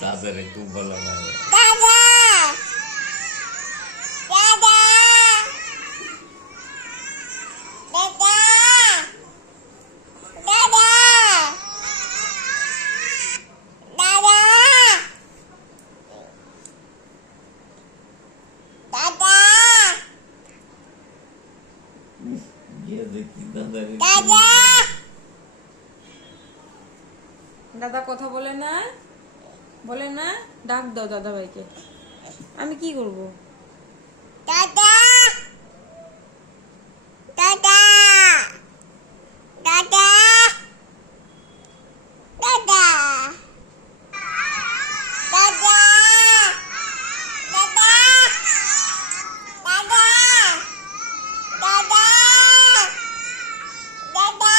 তাদের একটু বলো না। দাদা কথা বলে না, বলে না, ডাক দাও দাদা ভাইকে। আমি কি করব? দাদা দাদা দাদা দাদা দাদা দাদা দাদা দাদা দাদা